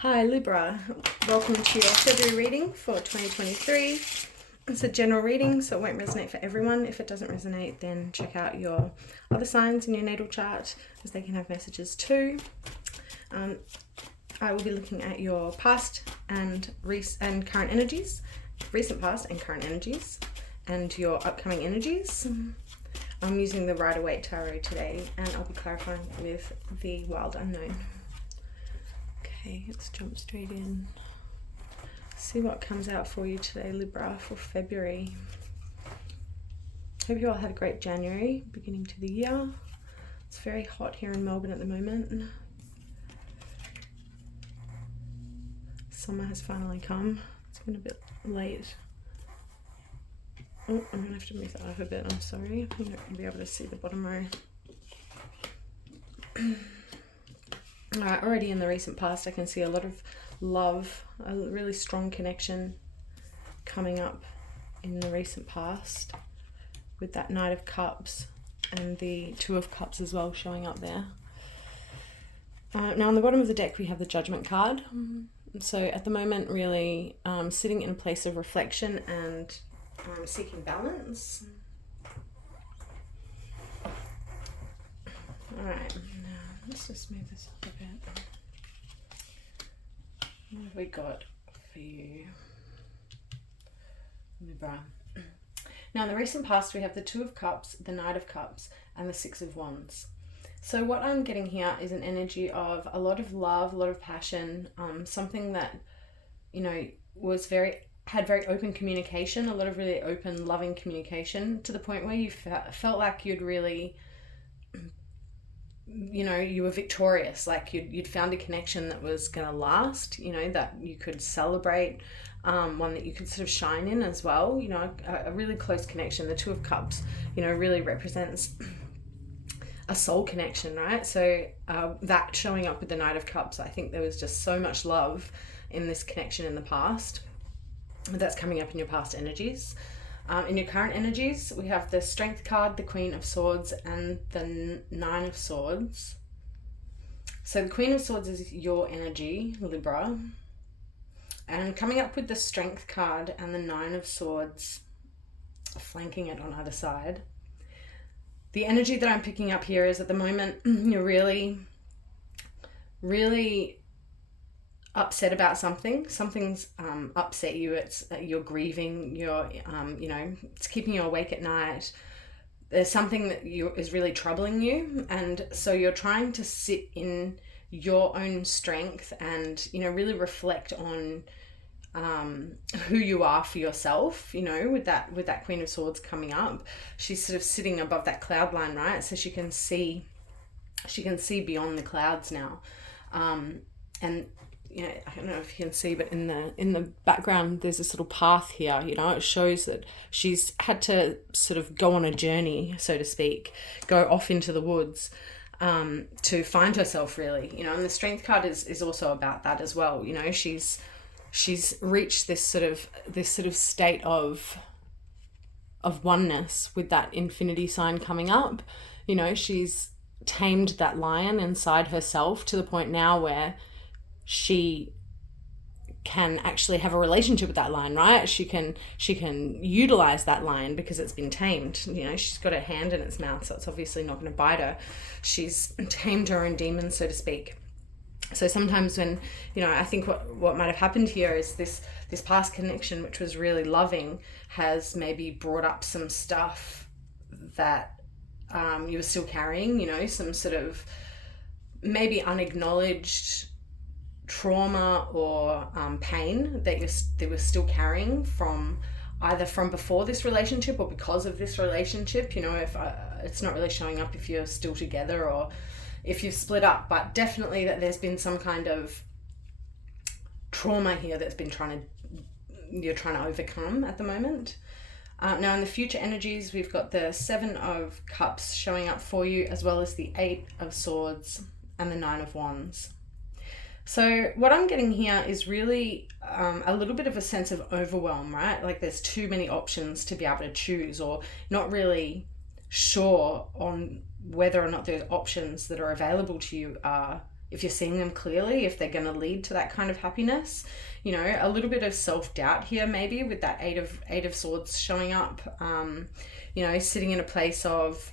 Hi Libra, welcome to your February reading for 2023. It's a general reading, so it won't resonate for everyone. If it doesn't resonate, then check out your other signs in your natal chart, as they can have messages too. I will be looking at your past and current energies, recent past and current energies, and your upcoming energies. I'm using the Rider-Waite Tarot today, and I'll be clarifying with the Wild Unknown. Okay, let's jump straight in. See what comes out for you today, Libra, for February. Hope you all had a great January, beginning to the year. It's very hot here in Melbourne at the moment. Summer has finally come. It's been a bit late. Oh, I'm going to have to move that up a bit. I'm sorry. I'm not going to be able to see the bottom row. Alright, already in the recent past I can see a lot of love, a really strong connection coming up in the recent past with that Knight of Cups and the Two of Cups as well showing up there. Now on the bottom of the deck we have the Judgment card. So at the moment really sitting in a place of reflection and seeking balance. Alright. Let's just move this up a bit. What have we got for you, Libra? Now in the recent past we have the Two of Cups, the Knight of Cups, and the Six of Wands. So what I'm getting here is an energy of a lot of love, a lot of passion, something that, you know, had very open communication, a lot of really open, loving communication, to the point where you felt like you'd really, you know, you were victorious, like you'd found a connection that was going to last, you know, that you could celebrate, one that you could sort of shine in as well, you know, a really close connection. The Two of Cups, you know, really represents a soul connection, right? So that showing up with the Knight of Cups, I think there was just so much love in this connection in the past. That's coming up in your past energies. In your current energies, we have the Strength card, the Queen of Swords, and the Nine of Swords. So the Queen of Swords is your energy, Libra. And coming up with the Strength card and the Nine of Swords, flanking it on either side. The energy that I'm picking up here is at the moment you're really, really upset about something's upset you. It's you're grieving, you're you know, it's keeping you awake at night. There's something that is really troubling you, and so you're trying to sit in your own strength and, you know, really reflect on who you are for yourself, you know, with that Queen of Swords coming up. She's sort of sitting above that cloud line, right? So she can see beyond the clouds now. And you know, I don't know if you can see, but in the background there's this little path here, you know. It shows that she's had to sort of go on a journey, so to speak, go off into the woods to find herself, really, you know. And the Strength card is also about that as well, you know. She's reached this sort of state of oneness with that infinity sign coming up, you know. She's tamed that lion inside herself to the point now where she can actually have a relationship with that lion, right? She can utilize that lion because it's been tamed. You know, she's got her hand in its mouth, so it's obviously not going to bite her. She's tamed her own demons, so to speak. So sometimes when, you know, I think what might have happened here is this past connection, which was really loving, has maybe brought up some stuff that you were still carrying, you know, some sort of maybe unacknowledged trauma or pain that they were still carrying from either from before this relationship or because of this relationship. You know, if it's not really showing up if you're still together or if you've split up, but definitely that there's been some kind of trauma here that's been you're trying to overcome at the moment. Now in the future energies, we've got the Seven of Cups showing up for you, as well as the Eight of Swords and the Nine of Wands. So what I'm getting here is really a little bit of a sense of overwhelm, right? Like there's too many options to be able to choose, or not really sure on whether or not those options that are available to you are if you're seeing them clearly, if they're going to lead to that kind of happiness. You know, a little bit of self-doubt here maybe with that eight of swords showing up. You know, sitting in a place of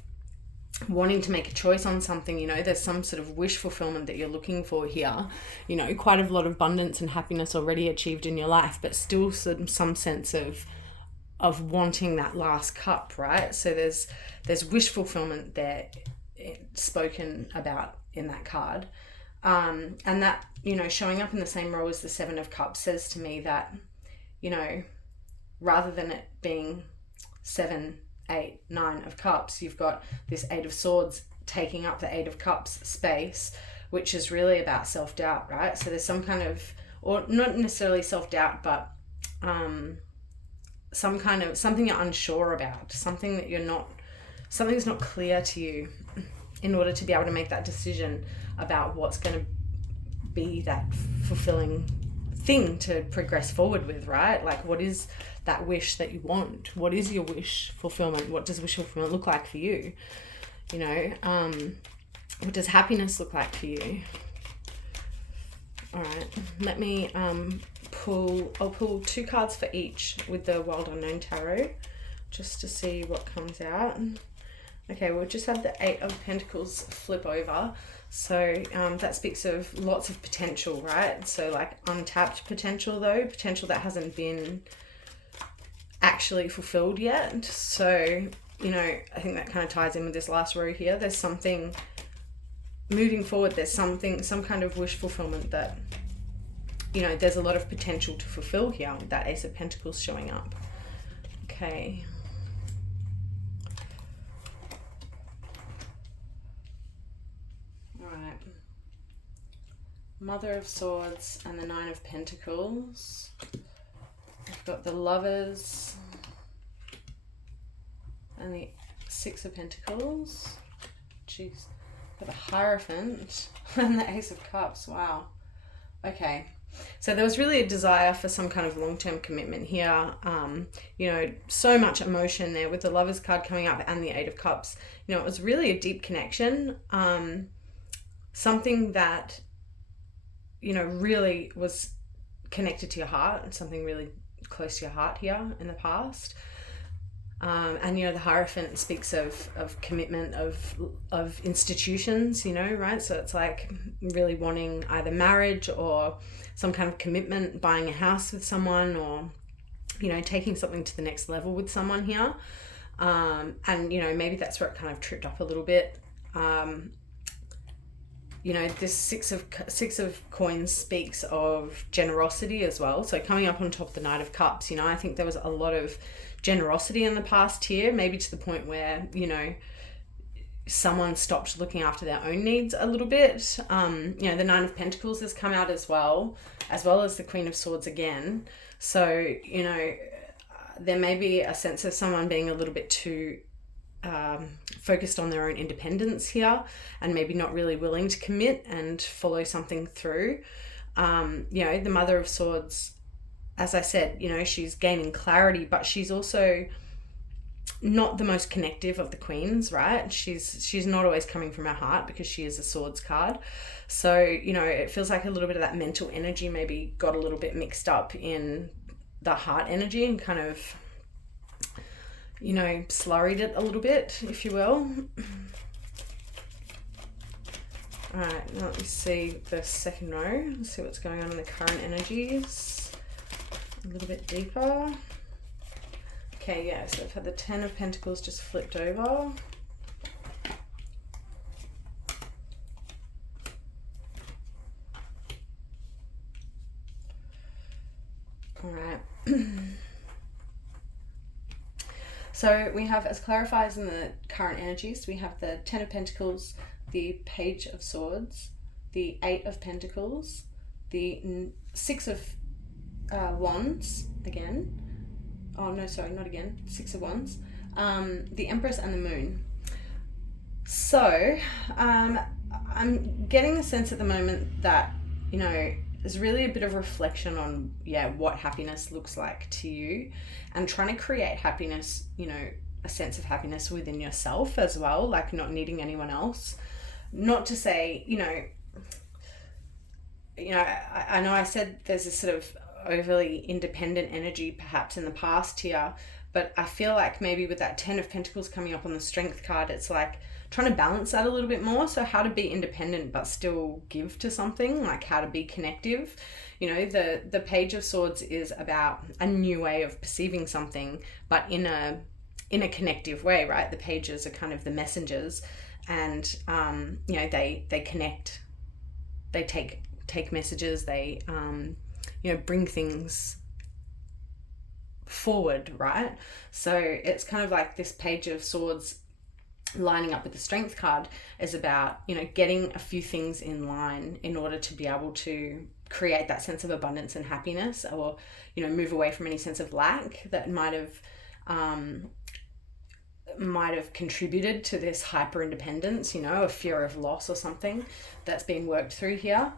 wanting to make a choice on something. You know, there's some sort of wish fulfillment that you're looking for here. You know, quite a lot of abundance and happiness already achieved in your life, but still some sense of wanting that last cup, right? So there's wish fulfillment there spoken about in that card. And that, you know, showing up in the same row as the Seven of Cups says to me that, you know, rather than it being 7, 8, 9 of Cups, you've got this 8 of Swords taking up the 8 of Cups space, which is really about self-doubt, right? So there's some kind of, or not necessarily self-doubt, but some kind of something you're unsure about, something that something's not clear to you in order to be able to make that decision about what's going to be that fulfilling thing to progress forward with, right? Like, what is that wish that you want? What is your wish fulfillment? What does wish fulfillment look like for you? You know, what does happiness look like for you? All right, let me I'll pull 2 cards for each with the Wild Unknown Tarot, just to see what comes out. Okay, we'll just have the 8 of Pentacles flip over. So that speaks of lots of potential, right? So like untapped potential though, potential that hasn't been actually fulfilled yet. So, you know, I think that kind of ties in with this last row here. There's something moving forward. There's some kind of wish fulfillment that, you know, there's a lot of potential to fulfill here with that Ace of Pentacles showing up. Okay. Mother of Swords and the 9 of Pentacles. I've got the Lovers and the 6 of Pentacles. Jeez. Got the Hierophant and the Ace of Cups. Wow. Okay. So there was really a desire for some kind of long-term commitment here. You know, so much emotion there with the Lovers card coming up and the 8 of Cups. You know, it was really a deep connection. Something that, you know, really was connected to your heart, and something really close to your heart here in the past. And, you know, the Hierophant speaks of commitment of institutions, you know, right? So it's like really wanting either marriage or some kind of commitment, buying a house with someone, or, you know, taking something to the next level with someone here. And, you know, maybe that's where it kind of tripped up a little bit. You know, this six of coins speaks of generosity as well. So coming up on top of the Knight of Cups, you know, I think there was a lot of generosity in the past here, maybe to the point where, you know, someone stopped looking after their own needs a little bit. You know, the 9 of Pentacles has come out as well as the Queen of Swords again. So, you know, there may be a sense of someone being a little bit too focused on their own independence here, and maybe not really willing to commit and follow something through. You know, the Mother of Swords, as I said, you know, she's gaining clarity, but she's also not the most connective of the queens, right? She's not always coming from her heart because she is a Swords card. So, you know, it feels like a little bit of that mental energy maybe got a little bit mixed up in the heart energy and kind of, you know, slurried it a little bit, if you will. All right, now let me see the second row. Let's see what's going on in the current energies a little bit deeper. Okay, yeah, so I've had the 10 of Pentacles just flipped over. All right. So we have, as clarifies in the current energies, we have the 10 of Pentacles, the Page of Swords, the 8 of Pentacles, the 6 of Wands again. Oh, no, sorry, not again. 6 of Wands. The Empress and the Moon. So I'm getting the sense at the moment that, you know, there's really a bit of reflection on, yeah, what happiness looks like to you, and trying to create happiness, you know, a sense of happiness within yourself as well, like not needing anyone else. Not to say, you know, I know I said there's this sort of overly independent energy perhaps in the past here, but I feel like maybe with that 10 of Pentacles coming up on the Strength card, it's like trying to balance that a little bit more. So how to be independent but still give to something, like how to be connective. The Page of Swords is about a new way of perceiving something, but in a connective way, right? The pages are kind of the messengers, and they connect, they take messages, they bring things forward, right? So it's kind of like this Page of Swords lining up with the Strength card is about getting a few things in line in order to be able to create that sense of abundance and happiness, or move away from any sense of lack that might have contributed to this hyper independence, a fear of loss or something that's being worked through here.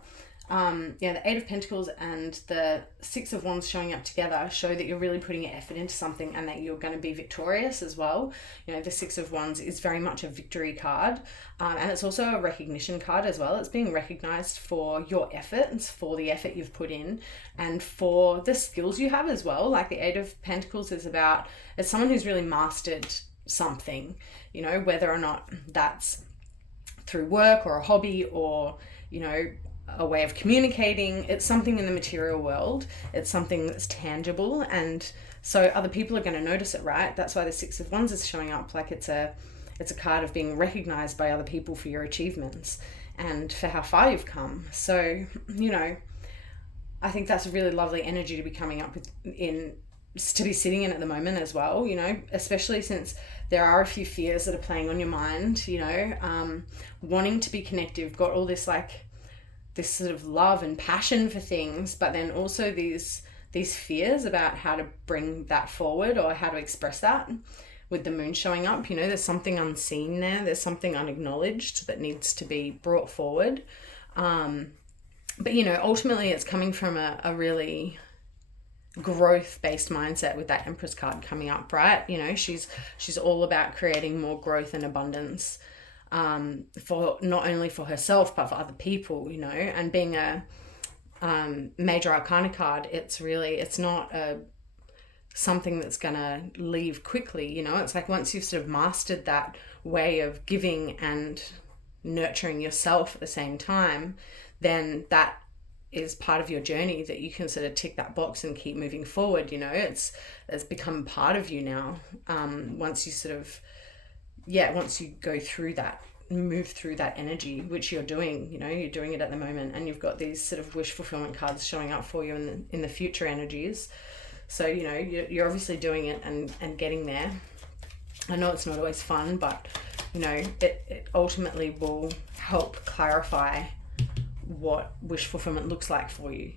The Eight of Pentacles and the Six of Wands showing up together show that you're really putting your effort into something and that you're going to be victorious as well. The Six of Wands is very much a victory card, and it's also a recognition card as well. It's being recognized for your efforts, for the effort you've put in, and for the skills you have as well. Like the Eight of Pentacles is about, it's someone who's really mastered something, whether or not that's through work or a hobby or, a way of communicating. It's something in the material world. It's something that's tangible, and so other people are going to notice it, right? That's why the Six of Wands is showing up. Like it's a card of being recognized by other people for your achievements and for how far you've come. So I think that's a really lovely energy to be coming up with, to be sitting in at the moment as well, especially since there are a few fears that are playing on your mind, wanting to be connective, got all this this sort of love and passion for things, but then also these fears about how to bring that forward or how to express that. With the Moon showing up, there's something unseen there, there's something unacknowledged that needs to be brought forward. But ultimately it's coming from a really growth-based mindset with that Empress card coming up, right? She's all about creating more growth and abundance, for not only for herself but for other people, and being a major arcana card, it's not something that's gonna leave quickly. It's like once you've sort of mastered that way of giving and nurturing yourself at the same time, then that is part of your journey that you can sort of tick that box and keep moving forward. It's become part of you now. Once you go through that, move through that energy, which you're doing, you're doing it at the moment, and you've got these sort of wish fulfillment cards showing up for you in the future energies. So, you're obviously doing it and getting there. I know it's not always fun, but, it ultimately will help clarify what wish fulfillment looks like for you,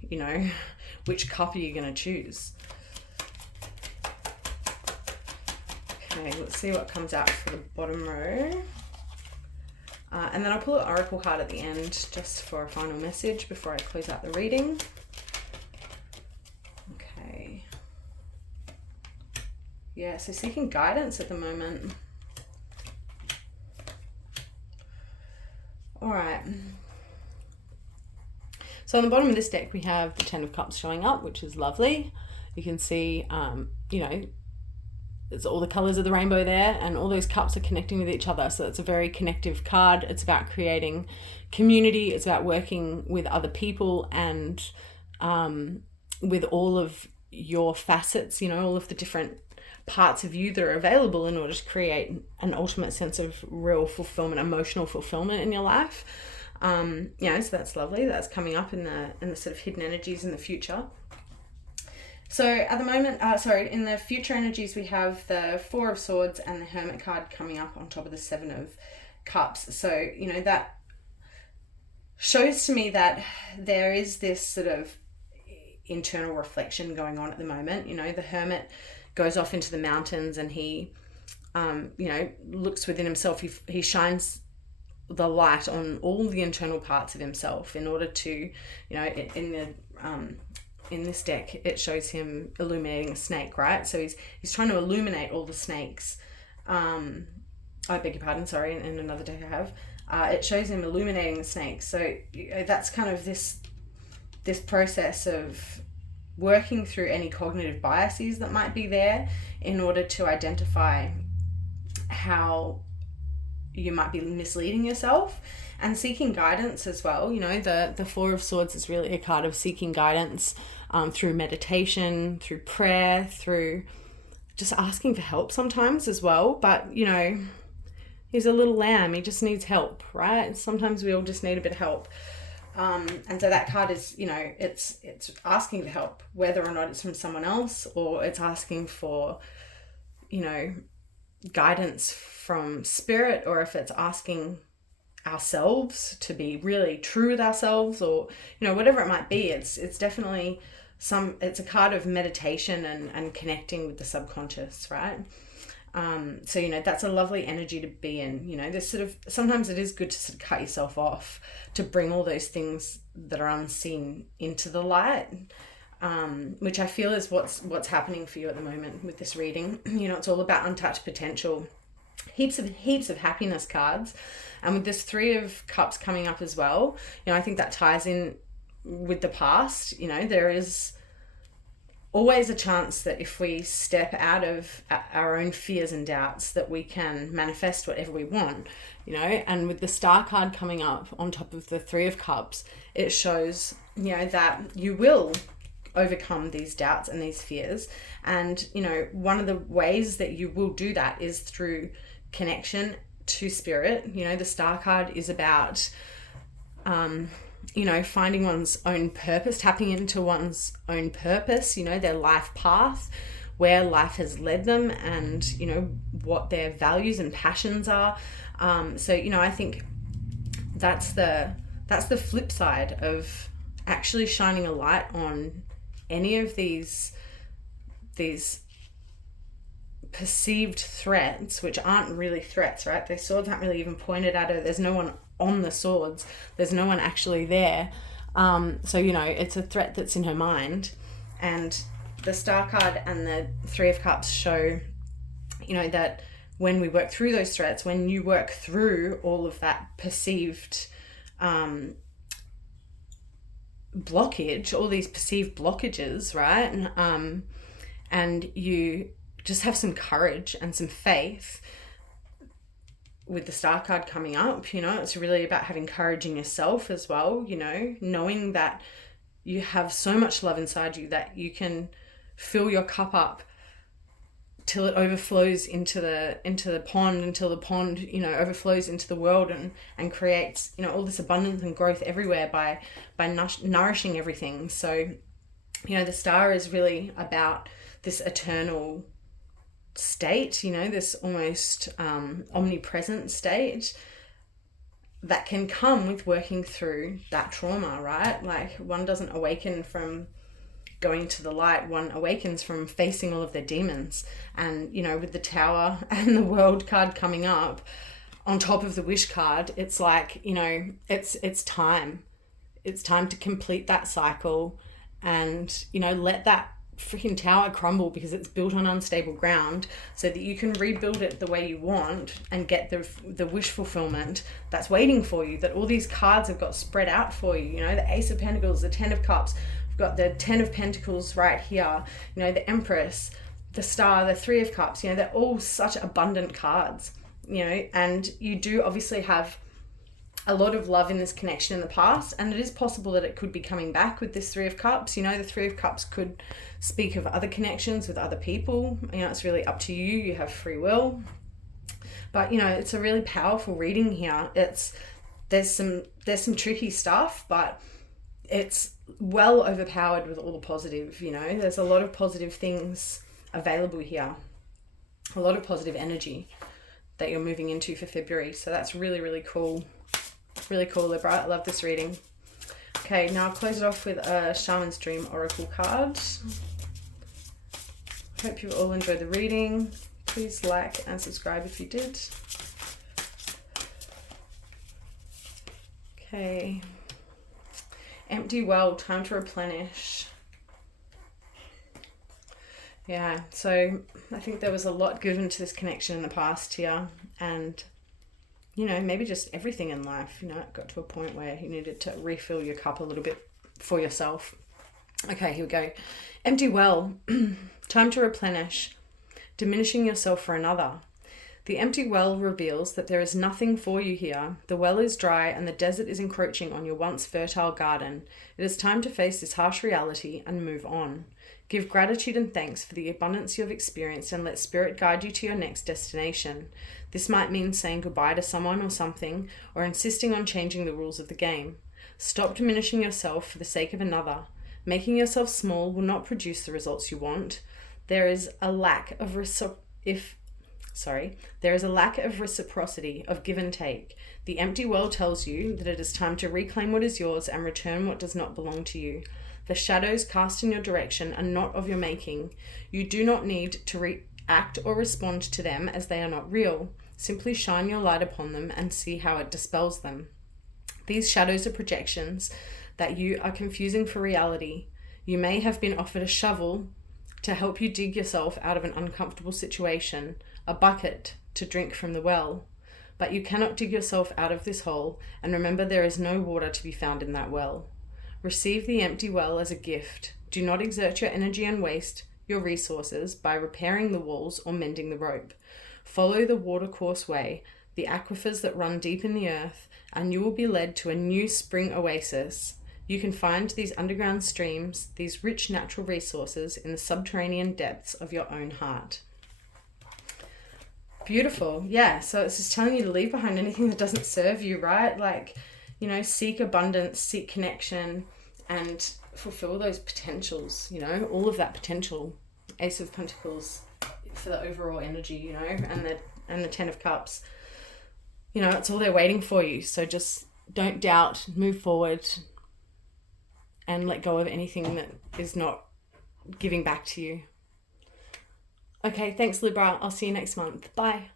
which cup are you going to choose? Okay, let's see what comes out for the bottom row. And then I'll pull an oracle card at the end just for a final message before I close out the reading. Okay. Yeah, so seeking guidance at the moment. All right. So on the bottom of this deck, we have the Ten of Cups showing up, which is lovely. You can see, it's all the colors of the rainbow there, and all those cups are connecting with each other. So it's a very connective card. It's about creating community. It's about working with other people and with all of your facets, all of the different parts of you that are available in order to create an ultimate sense of real fulfillment, emotional fulfillment in your life. So that's lovely. That's coming up in the sort of hidden energies in the future. So at the moment, in the future energies, we have the Four of Swords and the Hermit card coming up on top of the Seven of Cups. So, that shows to me that there is this sort of internal reflection going on at the moment. The Hermit goes off into the mountains and he, looks within himself. He shines the light on all the internal parts of himself in order to, in this deck, it shows him illuminating a snake, right? So he's trying to illuminate all the snakes. I beg your pardon, sorry, in another deck I have. It shows him illuminating the snakes. So that's kind of this this process of working through any cognitive biases that might be there in order to identify how you might be misleading yourself, and seeking guidance as well. You know, the Four of Swords is really a card of seeking guidance through meditation, through prayer, through just asking for help sometimes as well. But, you know, he's a little lamb. He just needs help, right? Sometimes we all just need a bit of help. And so that card is, you know, it's asking for help, whether or not it's from someone else or it's asking for, you know, guidance from spirit, or if it's asking ourselves to be really true with ourselves, or, you know, whatever it might be. It's definitely it's a card of meditation and connecting with the subconscious, right? So, you know, that's a lovely energy to be in. You know, this sort of, sometimes it is good to sort of cut yourself off to bring all those things that are unseen into the light, which I feel is what's happening for you at the moment with this reading. You know, it's all about untapped potential, heaps of happiness cards. And with this Three of Cups coming up as well, you know, I think that ties in with the past. You know, there is always a chance that if we step out of our own fears and doubts, that we can manifest whatever we want, you know. And with the Star card coming up on top of the Three of Cups, it shows, you know, that you will overcome these doubts and these fears. And, you know, one of the ways that you will do that is through connection to spirit. You know, the Star card is about you know, finding one's own purpose, tapping into one's own purpose, you know, their life path, where life has led them, and, you know, what their values and passions are. So, you know, I think that's the flip side of actually shining a light on any of these perceived threats, which aren't really threats, right? Their swords aren't really even pointed at her. There's no one on the swords. There's no one actually there. So, you know, it's a threat that's in her mind. And the Star card and the Three of Cups show, you know, that when we work through those threats, when you work through all of that perceived blockage, all these perceived blockages, right? And you just have some courage and some faith. With the Star card coming up, you know, it's really about having courage in yourself as well, you know, knowing that you have so much love inside you that you can fill your cup up till it overflows into the pond, until the pond, you know, overflows into the world and creates, you know, all this abundance and growth everywhere by nourishing everything. So, you know, the Star is really about this eternal state, you know, this almost omnipresent state that can come with working through that trauma, right? Like, one doesn't awaken from going to the light, one awakens from facing all of their demons. And, you know, with the Tower and the World card coming up on top of the Wish card, it's like, you know, it's time to complete that cycle and, you know, let that freaking tower crumble, because it's built on unstable ground, so that you can rebuild it the way you want and get the wish fulfillment that's waiting for you, that all these cards have got spread out for you. You know, the Ace of Pentacles, the Ten of Cups, we've got the Ten of Pentacles right here, you know, the Empress, the Star, the Three of Cups, you know, they're all such abundant cards, you know. And you do obviously have a lot of love in this connection in the past, and it is possible that it could be coming back with this Three of Cups. You know, the Three of Cups could speak of other connections with other people. You know, it's really up to you. You have free will. But, you know, it's a really powerful reading here. There's some tricky stuff, but it's well overpowered with all the positive. You know, there's a lot of positive things available here, a lot of positive energy that you're moving into for February. So that's really, really cool. Really cool, Libra. I love this reading. Okay, now I'll close it off with a Shaman's Dream Oracle card. Hope you all enjoyed the reading. Please like and subscribe if you did. Okay. Empty well, time to replenish. Yeah, so I think there was a lot given to this connection in the past here, and, you know, maybe just everything in life, you know, it got to a point where you needed to refill your cup a little bit for yourself. Okay, here we go. Empty well. Time to replenish. Diminishing yourself for another. The empty well reveals that there is nothing for you here. The well is dry and the desert is encroaching on your once fertile garden. It is time to face this harsh reality and move on. Give gratitude and thanks for the abundance you have experienced and let spirit guide you to your next destination. This might mean saying goodbye to someone or something, or insisting on changing the rules of the game. Stop diminishing yourself for the sake of another. Making yourself small will not produce the results you want. There is a lack of reciprocity, of give and take. The empty well tells you that it is time to reclaim what is yours and return what does not belong to you. The shadows cast in your direction are not of your making. You do not need to react or respond to them, as they are not real. Simply shine your light upon them and see how it dispels them. These shadows are projections that you are confusing for reality. You may have been offered a shovel to help you dig yourself out of an uncomfortable situation, a bucket to drink from the well. But you cannot dig yourself out of this hole, and remember there is no water to be found in that well. Receive the empty well as a gift. Do not exert your energy and waste your resources by repairing the walls or mending the rope. Follow the watercourse way, the aquifers that run deep in the earth, and you will be led to a new spring oasis. You can find these underground streams, these rich natural resources, in the subterranean depths of your own heart. Beautiful. Yeah, so it's just telling you to leave behind anything that doesn't serve you, right? Like, seek abundance, seek connection, and fulfill those potentials, all of that potential. Ace of Pentacles for the overall energy, and the Ten of Cups. It's all there waiting for you. So just don't doubt, move forward, and let go of anything that is not giving back to you. Okay, thanks Libra. I'll see you next month. Bye.